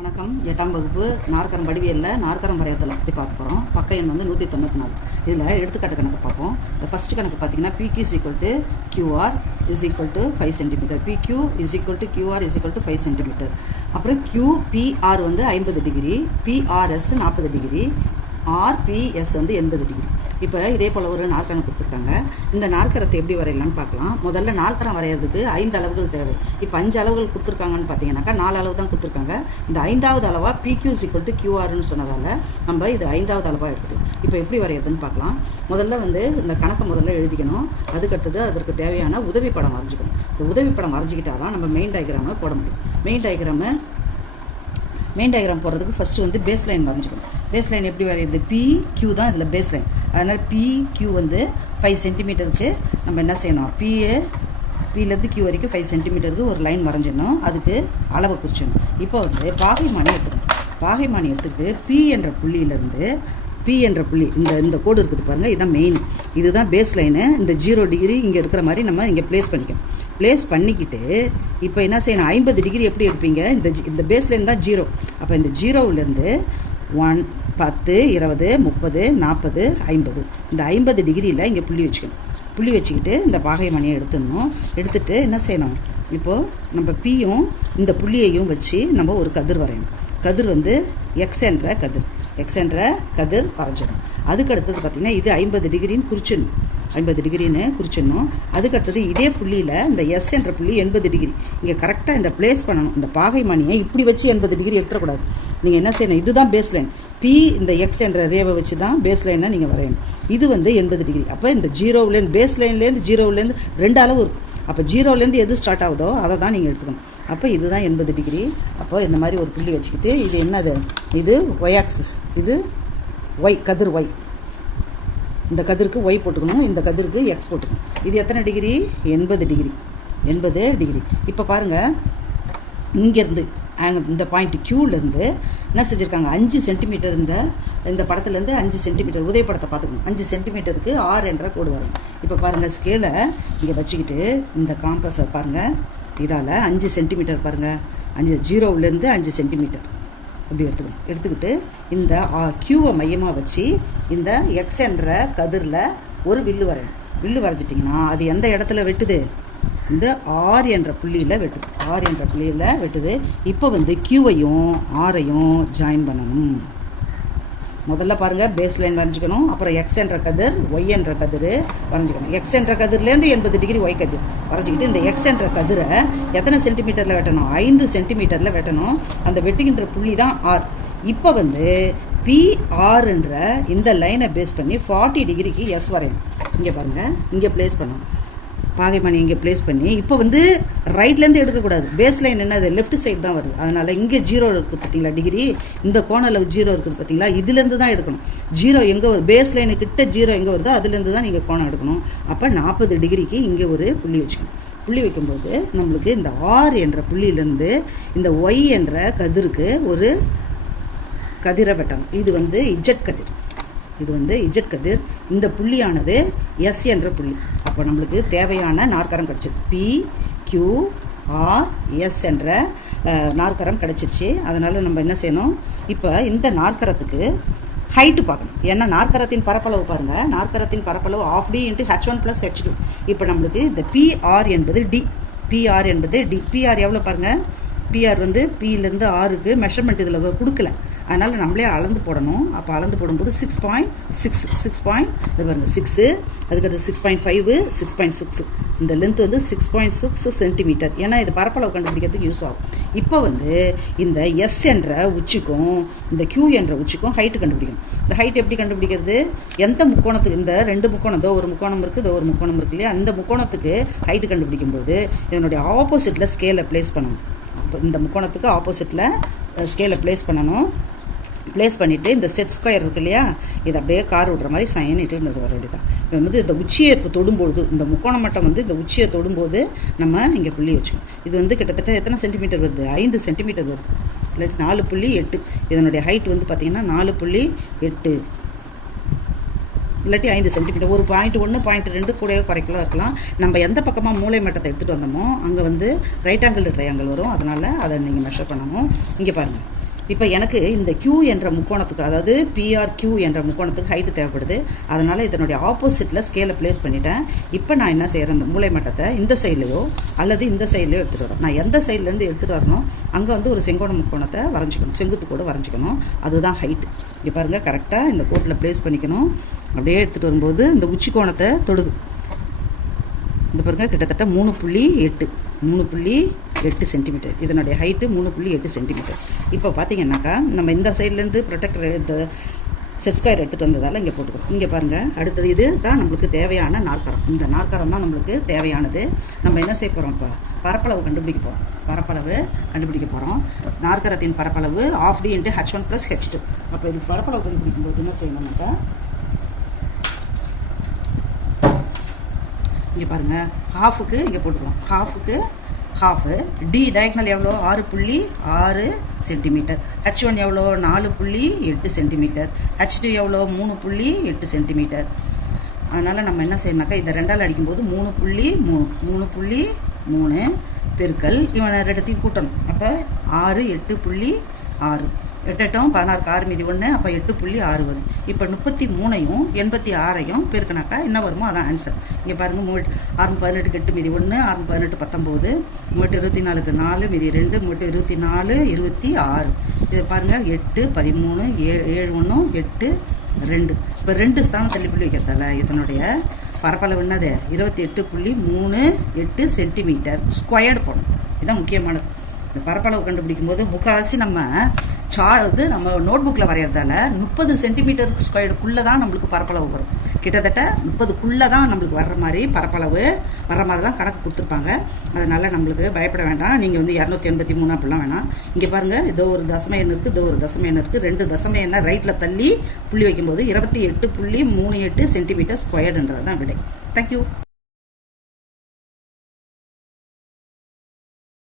வணக்கம். 8ஆம் வகுப்பு நாற்கரம் வடிவியலில் நாற்கரம் வரையத்தில் பற்றி பார்க்க போகிறோம். பக்க எண் வந்து 194. இதில் எடுத்துக்காட்டு கணக்கு பார்ப்போம். இந்த ஃபஸ்ட்டு கணக்கு பார்த்தீங்கன்னா PQ = QR = 5 cm. PQ = QR = 5 cm. அப்புறம் QPR வந்து 50 டிகிரி, PRS 40 டிகிரி, RPS வந்து 80 டிகிரி. இப்போ இதே போல் ஒரு நாற்கரம் கொடுத்துருக்காங்க. இந்த நாற்கரத்தை எப்படி வரையலான்னு பார்க்கலாம். முதல்ல நாற்கரம் வரைகிறதுக்கு 5 அளவுகள் தேவை. இப்போ 5 அளவுகள் கொடுத்துருக்காங்கன்னு பார்த்தீங்கன்னாக்கா 4 அளவு தான் கொடுத்துருக்காங்க. இந்த 5வது அளவாக PQ = QRன்னு சொன்னதால் நம்ம இது 5வது அளவாக எடுத்துக்கலாம். இப்போ எப்படி வரைகிறதுன்னு பார்க்கலாம். முதல்ல வந்து இந்த கணக்கை முதல்ல எழுதிக்கணும். அதுக்கடுத்தது அதற்கு தேவையான உதவி படம் வரைஞ்சிக்கணும். இந்த உதவி படம் வரைஞ்சிக்கிட்டால் தான் நம்ம மெயின் டயக்ராமை போட முடியும். மெயின் டயக்ராம் போடுறதுக்கு ஃபஸ்ட்டு வந்து பேஸ் லைன் வரைஞ்சிக்கணும். பேஸ் லைன் எப்படி வரையுது? PQ தான் இதில் பேஸ் லைன். அதனால் PQ வந்து 5 சென்டிமீட்டருக்கு நம்ம என்ன செய்யணும்? Pலேருந்து Q வரைக்கும் 5 சென்டிமீட்டருக்கு ஒரு லைன் வரைஞ்சிடணும். அதுக்கு அளவை குறிச்சிடணும். இப்போ வந்து பாகைமானி எடுத்துக்கணும். பாகைமானி எடுத்துக்கிட்டு P என்ற புள்ளி இந்த கோடு இருக்குது பாருங்கள், இதுதான் மெயின், இதுதான் பேஸ் லைனு. இந்த 0 டிகிரி இங்கே இருக்கிற மாதிரி நம்ம இங்கே ப்ளேஸ் பண்ணிக்கணும். ப்ளேஸ் பண்ணிக்கிட்டு இப்போ என்ன செய்யணும்? 50 டிகிரி எப்படி எடுப்பீங்க? இந்த பேஸ் லைன் தான் 0. அப்போ இந்த 0லேருந்து 1, 10, 20, 30, 40, 50 இந்த 50 டிகிரியில் இங்கே புள்ளி வச்சுக்கணும். புள்ளி வச்சுக்கிட்டு இந்த பாகைமணியை எடுத்துட்டு என்ன செய்யணும்? இப்போது நம்ம Pயும் இந்த புள்ளியையும் வச்சு நம்ம ஒரு கதிர் வரையணும். கதிர் வந்து எக்ஸ் என்ற கதிர் வரைஞ்சிடணும். அதுக்கடுத்தது பார்த்திங்கன்னா இது 50 டிகிரின்னு குறிச்சிடணும். அதுக்கடுத்தது இதே புள்ளியில் இந்த எஸ் என்ற புள்ளி 80 டிகிரி இங்கே கரெக்டாக இந்த ப்ளேஸ் பண்ணணும். இந்த பாகைமணியை இப்படி வச்சு 80 டிகிரி எடுத்துடக்கூடாது. நீங்கள் என்ன செய்யணும்? இதுதான் பேஸ் லைன். P இந்த எக்ஸ் என்ற ரேவை வச்சு தான் பேஸ் லைனை நீங்கள் வரையணும். இது வந்து 80 டிகிரி. அப்போ இந்த 0லேருந்து பேஸ் லைன்லேருந்து 0லேருந்து 2 அளவு இருக்கும். அப்போ 0லேருந்து எது ஸ்டார்ட் ஆகுதோ அதை தான் நீங்கள் எடுத்துக்கணும். அப்போ இதுதான் 80 டிகிரி. அப்போ இந்த மாதிரி ஒரு புள்ளி வச்சுக்கிட்டு இது என்னது? இது ஒய் ஆக்சிஸ், இது கதிர் ஒய். இந்த கதிருக்கு ஒய் போட்டுக்கணும், இந்த கதிருக்கு எக்ஸ் போட்டுக்கணும். இது எத்தனை டிகிரி? 80 டிகிரி. இப்போ பாருங்கள், இங்கேருந்து இந்த பாயிண்ட் Qலேருந்து என்ன செஞ்சுருக்காங்க? 5 சென்டிமீட்டர் இந்த படத்துலேருந்து 5 சென்டிமீட்டர் உதய படத்தை பார்த்துக்கணும். 5 சென்டிமீட்டருக்கு R என்ற கோடு வரும். இப்போ பாருங்கள், ஸ்கேலை இங்கே வச்சுக்கிட்டு இந்த காம்பஸை பாருங்கள், இதால் 5 சென்டிமீட்டர் பாருங்கள், 0லேருந்து 5 சென்டிமீட்டர் அப்படி எடுத்துக்கிட்டு இந்த Qவை மையமாக வச்சு இந்த எக்ஸ் என்ற கதிரில் ஒரு வில்லு வரையணும். வில்லு வரைஞ்சிட்டிங்கன்னா அது எந்த இடத்துல வெட்டுது? இந்த R என்ற புள்ளியில் வெட்டுது. இப்போ வந்து Qவையும் Rஐயும் ஜாயின் பண்ணணும். முதல்ல பாருங்கள், பேஸ் லைன் வரைஞ்சிக்கணும். அப்புறம் எக்ஸ் என்ற கதிர், ஒய் என்ற கதிர் வரைஞ்சிக்கணும். எக்ஸ் என்ற கதிர்லேருந்து 80 டிகிரி ஒய் கதிர் வரைஞ்சிக்கிட்டு இந்த எக்ஸ் என்ற கதிரை எத்தனை சென்டிமீட்டரில் வெட்டணும்? 5 சென்டிமீட்டரில் வெட்டணும். அந்த வெட்டுகின்ற புள்ளி தான் R. இப்போ வந்து PR என்ற இந்த லைனை பேஸ் பண்ணி 40 டிகிரிக்கு எஸ் வரையணும். இங்கே பாருங்கள், இங்கே ப்ளேஸ் பண்ணணும். பாகைமணி இங்கே ப்ளேஸ் பண்ணி இப்போ வந்து ரைட்லேருந்து எடுக்கக்கூடாது. பேஸ் லைன் என்னது? லெஃப்ட் சைடு தான் வருது. அதனால் இங்கே 0 இருக்குது பார்த்தீங்களா டிகிரி, இந்த கோணத்தில் 0 இருக்குது பார்த்தீங்களா, இதுலேருந்து தான் எடுக்கணும். 0 எங்கே வரும்? பேஸ் லைனுக்கிட்ட 0 எங்கே வருதோ அதுலேருந்து தான் நீங்கள் கோணம் எடுக்கணும். அப்போ 40 டிகிரிக்கு இங்கே ஒரு புள்ளி வச்சுக்கணும். புள்ளி வைக்கும்போது நம்மளுக்கு இந்த R என்ற புள்ளியிலேருந்து இந்த ஒய் என்ற கதிருக்கு ஒரு கதிரை வெட்டணும். இது வந்து இஜட் கதிர். இந்த புள்ளியானது எஸ் என்ற புள்ளி. அப்போ நம்மளுக்கு தேவையான நாற்கரம் கிடச்சிருச்சு. PQRS என்ற நாற்கரம் கிடச்சிருச்சு. அதனால் நம்ம என்ன செய்யணும்? இப்போ இந்த நாற்கரத்துக்கு ஹைட்டு பார்க்கணும். ஏன்னா நாற்கரத்தின் பரப்பளவு பாருங்கள், நாற்கரத்தின் பரப்பளவு ½ D × H1 + H2. இப்போ நம்மளுக்கு இந்த PR என்பது D. PR எவ்வளோ பாருங்கள்? PR வந்து Pலேருந்து Rக்கு மெஷர்மெண்ட் இதில் கொடுக்கல, அதனால் நம்மளே அளந்து போடணும். அப்போ அளந்து போடும்போது 6.6 இது பாருங்கள் 6, அதுக்கடுத்து 6.5, 6.6 இந்த லென்த் வந்து 6.6 சென்டிமீட்டர். ஏன்னா இது பரப்பளவு கண்டுபிடிக்கிறதுக்கு யூஸ் ஆகும். இப்போ வந்து இந்த எஸ் என்ற உச்சிக்கும் இந்த Q என்ற உச்சிக்கும் ஹைட்டு கண்டுபிடிக்கணும். இந்த ஹைட் எப்படி கண்டுபிடிக்கிறது? எந்த முக்கோணத்துக்கு? இந்த 2 முக்கோணம், ஒரு முக்கோணம் இருக்குது, ஒரு முக்கோணம் இருக்கு இல்லையா, அந்த முக்கோணத்துக்கு ஹைட்டு கண்டுபிடிக்கும்போது இதனுடைய ஆப்போசிட்டில் ஸ்கேலை ப்ளேஸ் பண்ணணும். அப்போ இந்த முக்கோணத்துக்கு ஆப்போசிட்டில் ஸ்கேலை ப்ளேஸ் பண்ணணும். ப்ளேஸ் பண்ணிவிட்டு இந்த செட் ஸ்கொயர் இருக்கு இல்லையா, இதை அப்படியே கார் விடுற மாதிரி சைனிட்டு வர வேண்டியதான். இப்போ வந்து இந்த உச்சியை தொடும்போது, இந்த முக்கோணம் மட்டம் வந்து இந்த உச்சியை தொடும்போது நம்ம இங்கே புள்ளி வச்சுக்கணும். இது வந்து கிட்டத்தட்ட எத்தனை சென்டிமீட்டர் வருது? 5 சென்டிமீட்டர் வருது. இல்லாட்டி 4.8. இதனுடைய ஹைட் வந்து பார்த்திங்கன்னா 4.8 இல்லாட்டி 5 சென்டிமீட்டர். ஒரு 0.1 0.2 கூட குறைக்கலாம் இருக்கலாம். நம்ம எந்த பக்கமாக மூளை மட்டத்தை எடுத்துகிட்டு வந்தோமோ அங்கே வந்து ரைட் ஆங்கிள் ட்ரையாங்கிள் வரும். அதனால் அதை நீங்கள் மெஷர் பண்ணணும். இங்கே பாருங்கள், இப்போ எனக்கு இந்த Q என்ற முக்கோணத்துக்கு, அதாவது PRQ என்ற முக்கோணத்துக்கு ஹைட்டு தேவைப்படுது. அதனால் இதனுடைய ஆப்போசிட்டில் ஸ்கேலை ப்ளேஸ் பண்ணிட்டேன். இப்போ நான் என்ன செய்கிறேன், இந்த மூளை மட்டத்தை இந்த சைட்லையோ அல்லது இந்த சைட்லையோ எடுத்துகிட்டு வரேன். நான் எந்த சைட்லேருந்து எடுத்துகிட்டு வரணும் அங்கே வந்து ஒரு செங்கோண முக்கோணத்தை வரைஞ்சிக்கணும், செங்குத்து கூட வரைஞ்சிக்கணும். அதுதான் ஹைட்டு. இங்கே பாருங்கள், கரெக்டாக இந்த கோட்டில் ப்ளேஸ் பண்ணிக்கணும். அப்படியே எடுத்துகிட்டு வரும்போது இந்த உச்சி கோணத்தை தொடுது. இந்த பாருங்க, கிட்டத்தட்ட 3.8 சென்டிமீட்டர். இதனுடைய ஹைட்டு 3.8 சென்டிமீட்டர். இப்போ பார்த்தீங்கன்னாக்கா நம்ம இந்த சைட்லேருந்து ப்ரொடெக்டர் இந்த செட் ஸ்கொயர் எடுத்துகிட்டு வந்ததால் இங்கே போட்டுக்கணும். இங்கே பாருங்கள், அடுத்தது இது தான் நம்மளுக்கு தேவையான நாற்கரம். இந்த நாற்கரம் தான் நம்மளுக்கு தேவையானது. நம்ம என்ன செய்ய போகிறோம், இப்போ பரப்பளவு கண்டுபிடிக்க போகிறோம். நாற்கரத்தின் பரப்பளவு ½ D × H1 + H2. அப்போ இது பரப்பளவு கண்டுபிடிக்கும் போது என்ன செய்யணும்னாக்கா, இங்கே பாருங்கள், ஹாஃபுக்கு இங்கே போட்டுக்கலாம். ஹாஃபு டி டயக்னல் எவ்வளோ, 6.6 சென்டிமீட்டர். H1 எவ்வளோ, 4.8 சென்டிமீட்டர். H2 எவ்வளோ, 3.8 சென்டிமீட்டர். அதனால் நம்ம என்ன செய்யணும்னாக்கா, இதை 2ஆல் அடிக்கும்போது 3.3 பெருக்கல் இவனை ரெண்டுத்தையும் கூட்டணும். அப்போ 6 8.6 8 8 16 6 மீதி 1, அப்போ 8.6 வரும். இப்போ 33ஐயும் 86ஐயும் பெருக்கினாக்கா என்ன வருமோ அதான் ஆன்சர். இங்கே பாருங்கள், 6 18 8 மீதி 1, 6 18 19, 24க்கு 4 மீதி 2, 24 26. இது பாருங்கள், 8 13 7 1 8 2. இப்போ 2 ஸ்தானம் தள்ளி புள்ளி வைக்கிறதால இதனுடைய பரப்பளவு என்னது, 28.38 சென்டிமீட்டர் ஸ்கொயர்டு போடணும். இதுதான் முக்கியமானது. இந்த பரப்பளவு கண்டுபிடிக்கும் போது முக்கால்வாசி நம்ம நம்ம நோட் புக்கில் வரைகிறதால 30 சென்டிமீட்டர் ஸ்கொயர்டுக்குள்ளே தான் நம்மளுக்கு பரப்பளவு வரும். கிட்டத்தட்ட 30க்குள்ளே தான் நம்மளுக்கு வர்ற மாதிரி பரப்பளவு வர்ற மாதிரி தான் கணக்கு கொடுத்துருப்பாங்க. அதனால் நம்மளுக்கு பயப்பட வேண்டாம். நீங்கள் வந்து 283 அப்படிலாம் வேணாம். இங்கே பாருங்கள், இதோ ஒரு தசம எண் இருக்குது, இதோ ஒரு தசம எண் இருக்குது. 2 தசம எண்ணை ரைட்டில் தள்ளி புள்ளி வைக்கும்போது 28.38 சென்டிமீட்டர் ஸ்கொயர்டுன்றது தான் விடை. தேங்க்யூ.